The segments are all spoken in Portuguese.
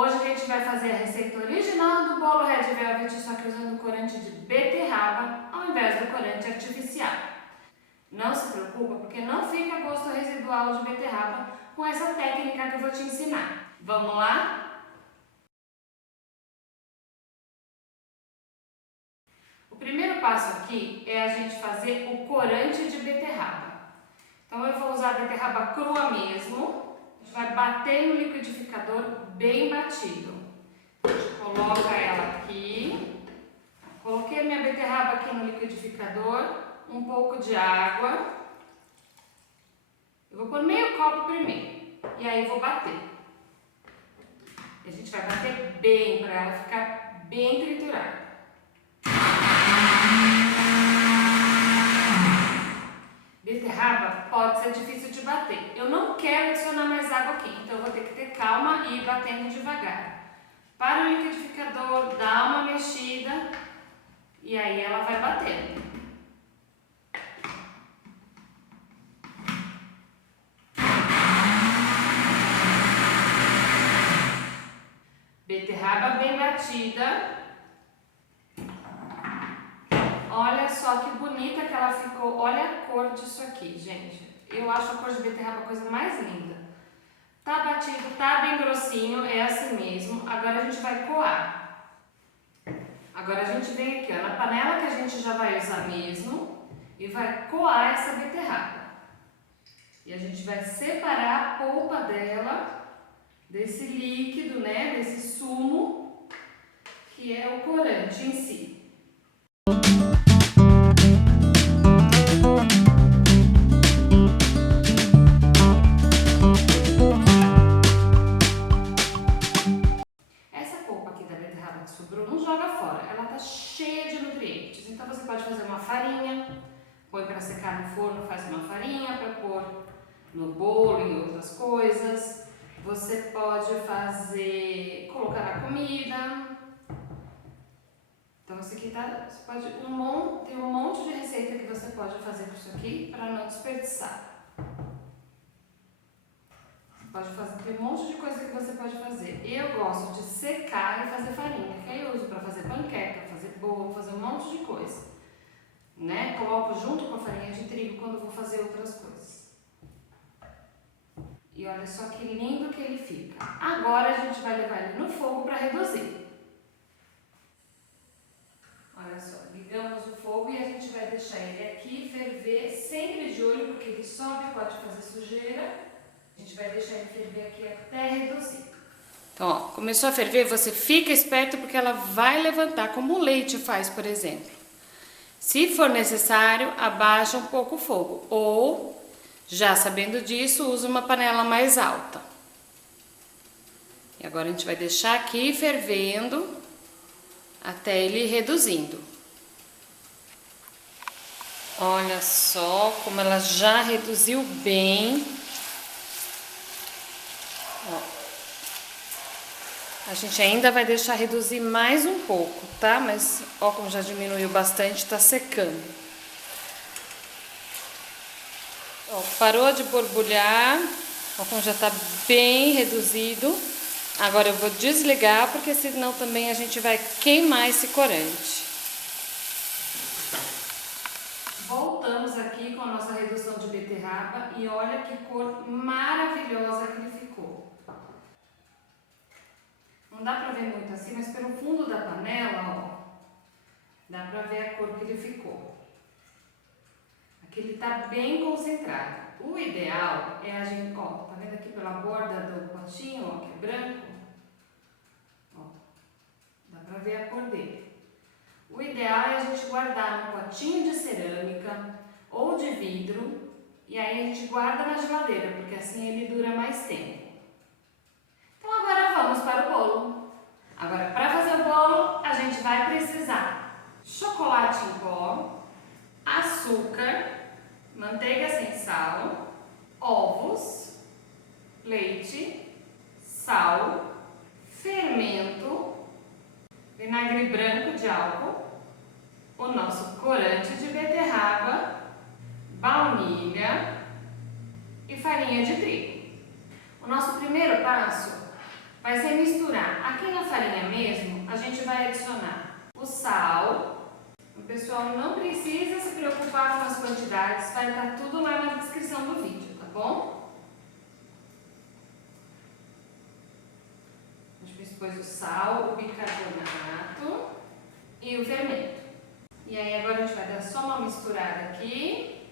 Hoje a gente vai fazer a receita original do bolo Red Velvet, só que usando corante de beterraba ao invés do corante artificial. Não se preocupa, porque não fica gosto residual de beterraba com essa técnica que eu vou te ensinar. Vamos lá? O primeiro passo aqui é a gente fazer o corante de beterraba. Então eu vou usar a beterraba crua mesmo. A gente vai bater no liquidificador bem batido. A gente coloca ela aqui. Coloquei a minha beterraba aqui no liquidificador, um pouco de água. Eu vou pôr meio copo primeiro e aí vou bater. A gente vai bater bem para ela ficar bem triturada. Beterraba pode ser difícil de bater. Eu não quero adicionar mais água aqui, então eu vou ter que ter calma e ir batendo devagar. Para o liquidificador, dá uma mexida e aí ela vai batendo. Beterraba bem batida. Olha só que bonita que ela ficou. Olha a cor disso aqui, gente. Eu acho a cor de beterraba a coisa mais linda. Tá batido, tá bem grossinho, é assim mesmo. Agora a gente vai coar. Agora a gente vem aqui, ó, na panela que a gente já vai usar mesmo e vai coar essa beterraba. E a gente vai separar a polpa dela desse líquido, né, desse sumo que é o corante em si. Essa polpa aqui da beterraba que sobrou, não joga fora, ela tá cheia de nutrientes. Então você pode fazer uma farinha, põe para secar no forno, faz uma farinha para pôr no bolo e outras coisas. Você pode fazer, colocar na comida. Então isso aqui tá, você pode, tem um monte de receita que você pode fazer com isso aqui para não desperdiçar. Pode fazer, tem um monte de coisa que você pode fazer. Eu gosto de secar e fazer farinha, que aí eu uso para fazer panqueca, fazer bolo, fazer um monte de coisa, né? Coloco junto com a farinha de trigo quando vou fazer outras coisas. E olha só que lindo que ele fica. Agora a gente vai levar ele no fogo para reduzir. Olha só, ligamos o fogo e a gente vai deixar ele aqui ferver, sempre de olho, porque ele sobe e pode fazer sujeira. A gente vai deixar ele ferver aqui até reduzir. Então, ó, começou a ferver, você fica esperto porque ela vai levantar, como o leite faz, por exemplo. Se for necessário, abaixa um pouco o fogo. Ou, já sabendo disso, usa uma panela mais alta. E agora a gente vai deixar aqui fervendo até ele ir reduzindo. Olha só como ela já reduziu bem. Ó. A gente ainda vai deixar reduzir mais um pouco, tá? Mas ó como já diminuiu bastante, tá secando. Ó, parou de borbulhar, ó como já tá bem reduzido. Agora eu vou desligar, porque senão também a gente vai queimar esse corante. Voltamos aqui com a nossa redução de beterraba e olha que cor maravilhosa que ele ficou. Não dá pra ver muito assim, mas pelo fundo da panela, ó, dá pra ver a cor que ele ficou. Aqui ele tá bem concentrado. O ideal é a gente, ó, tá vendo aqui pela borda do potinho, ó, que é branco? Ó, dá pra ver a cor dele. O ideal é a gente guardar num potinho de cerâmica ou de vidro e aí a gente guarda na geladeira, porque assim ele dura mais tempo. Então agora vamos para o bolo. Agora, para fazer o bolo, a gente vai precisar chocolate em pó, açúcar, manteiga sem sal, ovos, leite, sal, fermento, vinagre branco de álcool, o nosso corante de beterraba, baunilha e farinha de trigo. O nosso primeiro passo vai ser misturar adicionar o sal. O pessoal não precisa se preocupar com as quantidades, vai estar tudo lá na descrição do vídeo, tá bom? A gente pôs o sal, o bicarbonato e o fermento. E aí agora a gente vai dar só uma misturada aqui.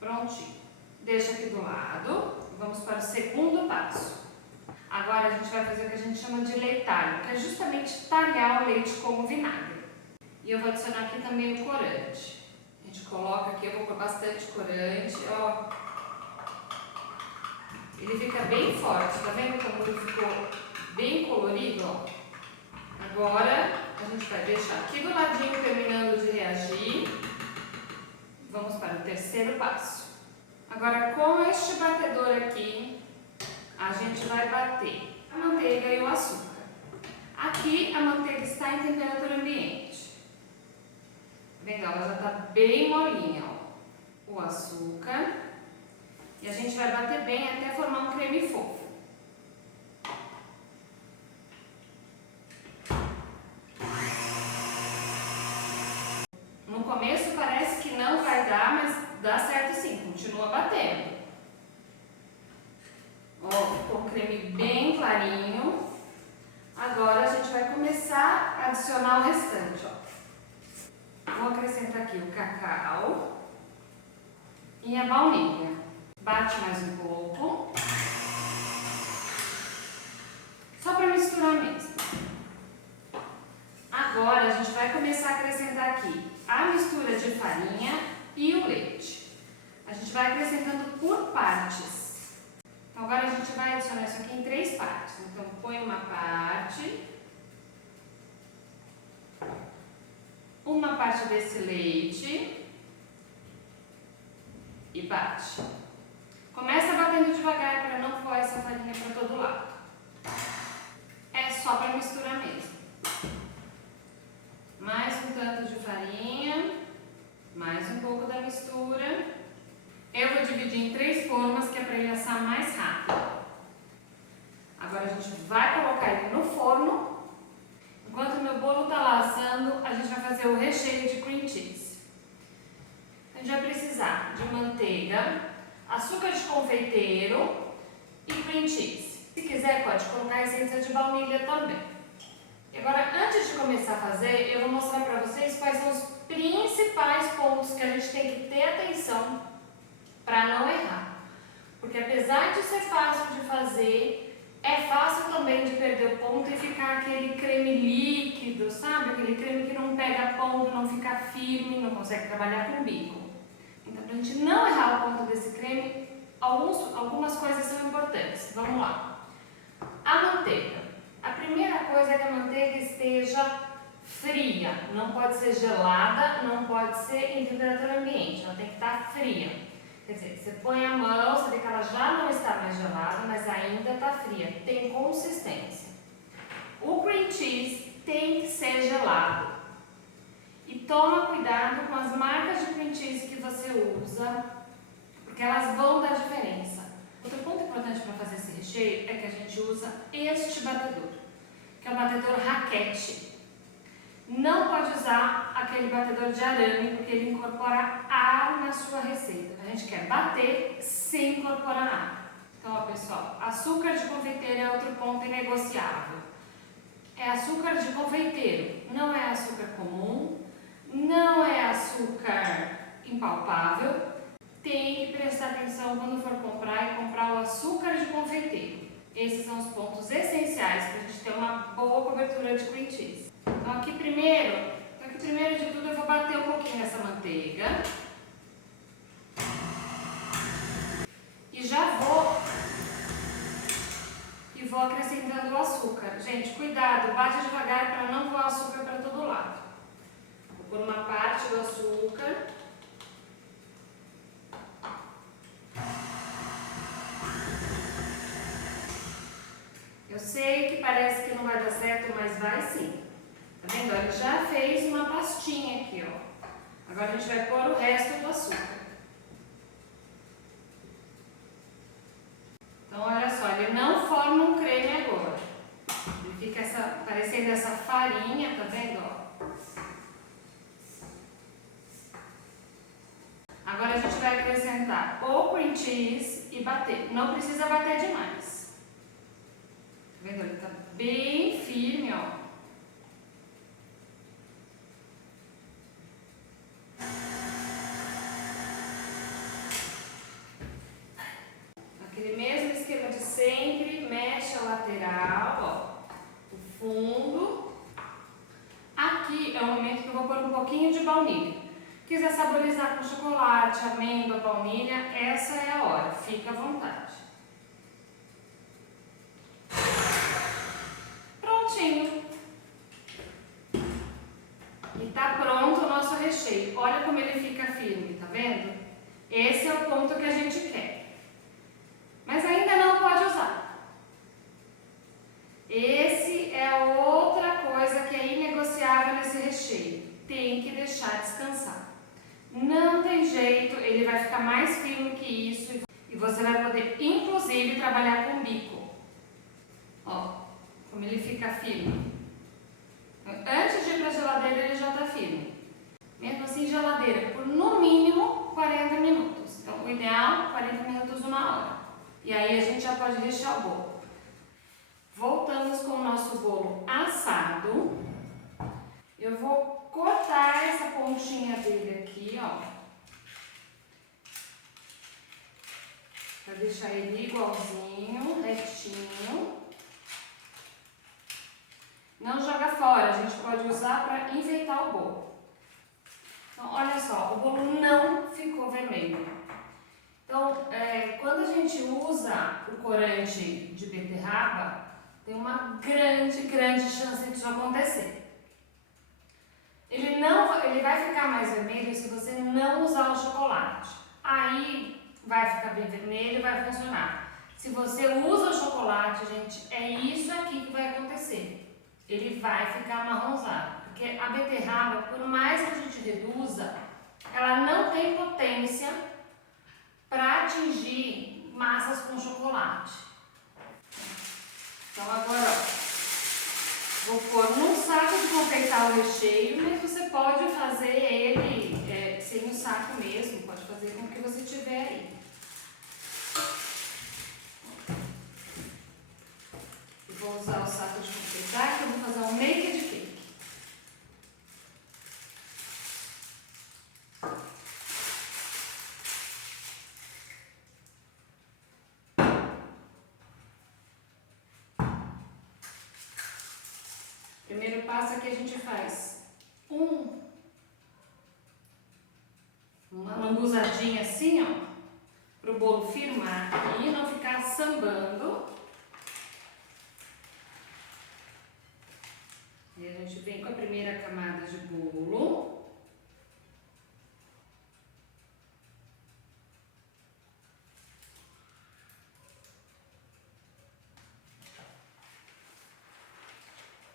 Prontinho. Deixa aqui do lado. Vamos para o segundo passo. Agora a gente vai fazer o que a gente chama de leitalho, que é justamente talhar o leite com o vinagre. E eu vou adicionar aqui também o corante. A gente coloca aqui, eu vou pôr bastante corante, ó. Ele fica bem forte, tá vendo como ele ficou bem colorido, ó? Agora a gente vai deixar aqui do ladinho terminando de reagir. Vamos para o terceiro passo. Agora com este batedor aqui, a gente vai bater a manteiga e o açúcar. Aqui a manteiga está em temperatura ambiente. Vendo? Ela já está bem molinha, ó. O açúcar. E a gente vai bater bem até formar um creme fofo. No começo parece que não vai dar, mas dá certo sim. Continua batendo. Ó, ficou um creme bem clarinho. Agora a gente vai começar a adicionar o restante, ó. Vou acrescentar aqui o cacau e a baunilha. Bate mais um pouco. Só para misturar mesmo. Agora a gente vai começar a acrescentar aqui a mistura de farinha e o leite. A gente vai acrescentando por partes. Então agora a gente vai adicionar isso aqui em 3 partes. Então põe uma parte desse leite e bate. Começa batendo devagar para não voar essa farinha para todo lado. É só para misturar mesmo. Mais um tanto de farinha, mais um pouco da mistura. Eu vou dividir em 3 formas, que é para ele assar mais rápido. Agora a gente vai colocar ele no forno. Enquanto o meu bolo está lá assando, a gente vai fazer o recheio de cream cheese. A gente vai precisar de manteiga, açúcar de confeiteiro e cream cheese. Se quiser, pode colocar essência de baunilha também. E agora, antes de começar a fazer, eu vou mostrar para vocês quais são os principais pontos que a gente tem que ter atenção para não errar. Porque apesar de ser fácil de fazer, é fácil também de perder o ponto e ficar aquele creme líquido, sabe? Aquele creme que não pega ponto, não fica firme, não consegue trabalhar com bico. Então, para a gente não errar o ponto desse creme, algumas coisas são importantes. Vamos lá. A manteiga. A primeira coisa é que a manteiga esteja fria. Não pode ser gelada, não pode ser em temperatura ambiente. Ela tem que estar fria. Quer dizer, você põe a mão, você vê que ela já não está mais gelada, mas ainda está fria. Tem consistência. O cream cheese tem que ser gelado. E toma cuidado com as marcas de cream cheese que você usa, porque elas vão dar diferença. Outro ponto importante para fazer esse recheio é que a gente usa este batedor, que é o batedor raquete. Não pode usar aquele batedor de arame, porque ele incorpora ar na sua receita. A gente quer bater sem incorporar ar. Então, ó, pessoal, açúcar de confeiteiro é outro ponto inegociável. É açúcar de confeiteiro, não é açúcar comum, não é açúcar impalpável. Tem que prestar atenção quando for comprar e comprar o açúcar de confeiteiro. Esses são os pontos essenciais para a gente ter uma boa cobertura de cream cheese. Então aqui primeiro de tudo eu vou bater um pouquinho essa manteiga. E vou acrescentando o açúcar. Gente, cuidado, bate devagar para não voar açúcar para todo lado. Vou pôr uma parte do açúcar. Eu sei que parece que não vai dar certo, mas vai sim. Tá vendo? Ele já fez uma pastinha aqui, ó. Agora a gente vai pôr o resto do açúcar. Então, olha só, ele não forma um creme agora. Ele fica parecendo descendo essa farinha, tá vendo, ó? Agora a gente vai acrescentar o cream cheese e bater. Não precisa bater demais. Tá vendo? Ele tá bem firme, ó. Aquele mesmo esquema de sempre, mexe a lateral, ó, o fundo. Aqui é o momento que eu vou pôr um pouquinho de baunilha. Quiser saborizar com chocolate, amêndoa, baunilha, essa é a hora, fica à vontade. Prontinho. E tá pronto o nosso recheio. Olha como ele fica firme, tá vendo? Esse é o ponto que a gente quer. Mas ainda não pode usar. Esse é outra coisa que é inegociável nesse recheio. Tem que deixar descansar. Não tem jeito, ele vai ficar mais firme que isso e você vai poder, inclusive, trabalhar com bico. Ó, como ele fica firme. Antes de ir para a geladeira, ele já está firme. Mesmo assim, geladeira por no mínimo 40 minutos. Então, o ideal, 40 minutos, 1 hora. E aí a gente já pode rechear o bolo. Voltamos com o nosso bolo assado. Eu vou cortar essa pontinha dele aqui, ó. Pra deixar ele igualzinho, retinho. Não joga fora, a gente pode usar para enfeitar o bolo. Então, olha só, o bolo não ficou vermelho. Então, quando a gente usa o corante de beterraba, tem uma grande chance disso acontecer. Ele vai ficar mais vermelho se você não usar o chocolate. Aí vai ficar bem vermelho e vai funcionar. Se você usa o chocolate, gente, é isso aqui que vai acontecer. Ele vai ficar marronzado. Porque a beterraba, por mais que a gente reduza, ela não tem potência para atingir massas com chocolate. Então agora, ó. Vou pôr num saco de confeitar o recheio, mas você pode fazer ele sem o saco mesmo, pode fazer com o que você tiver aí. Eu vou usar o saco de confeitar, que eu vou fazer um naked cake. Primeiro passo aqui a gente faz uma lambuzadinha assim, ó, para o bolo firmar e não ficar sambando. E a gente vem com a primeira camada de bolo.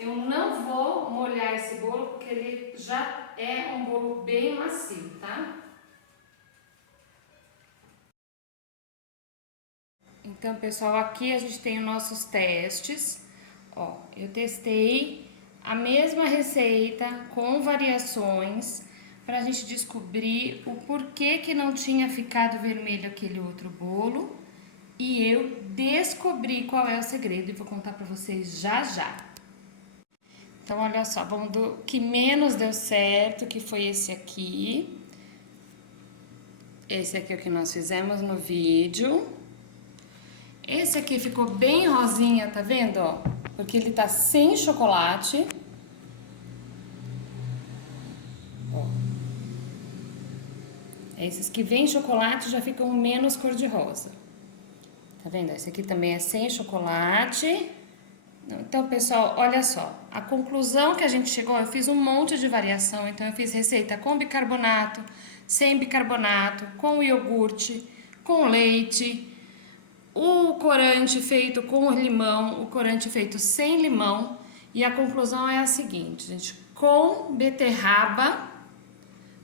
Eu não vou molhar esse bolo porque ele já é um bolo bem macio, tá? Então, pessoal, aqui a gente tem os nossos testes. Ó, eu testei a mesma receita com variações para a gente descobrir o porquê que não tinha ficado vermelho aquele outro bolo. E eu descobri qual é o segredo e vou contar para vocês já já. Então, olha só, vamos do que menos deu certo, que foi esse aqui. Esse aqui é o que nós fizemos no vídeo. Esse aqui ficou bem rosinha, tá vendo, ó? Porque ele tá sem chocolate. Ó. Esses que vêm chocolate já ficam menos cor-de-rosa. Tá vendo? Esse aqui também é sem chocolate. Então, pessoal, olha só, a conclusão que a gente chegou, eu fiz um monte de variação, então eu fiz receita com bicarbonato, sem bicarbonato, com iogurte, com leite, o corante feito com limão, o corante feito sem limão, e a conclusão é a seguinte, gente, com beterraba,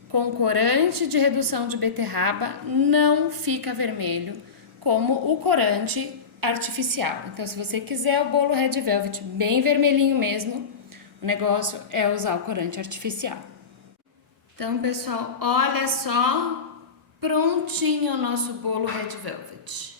com corante de redução de beterraba, não fica vermelho, como o corante artificial. Então, se você quiser o bolo Red Velvet bem vermelhinho mesmo, O negócio é usar o corante artificial. Então, pessoal, olha só, prontinho o nosso bolo Red Velvet.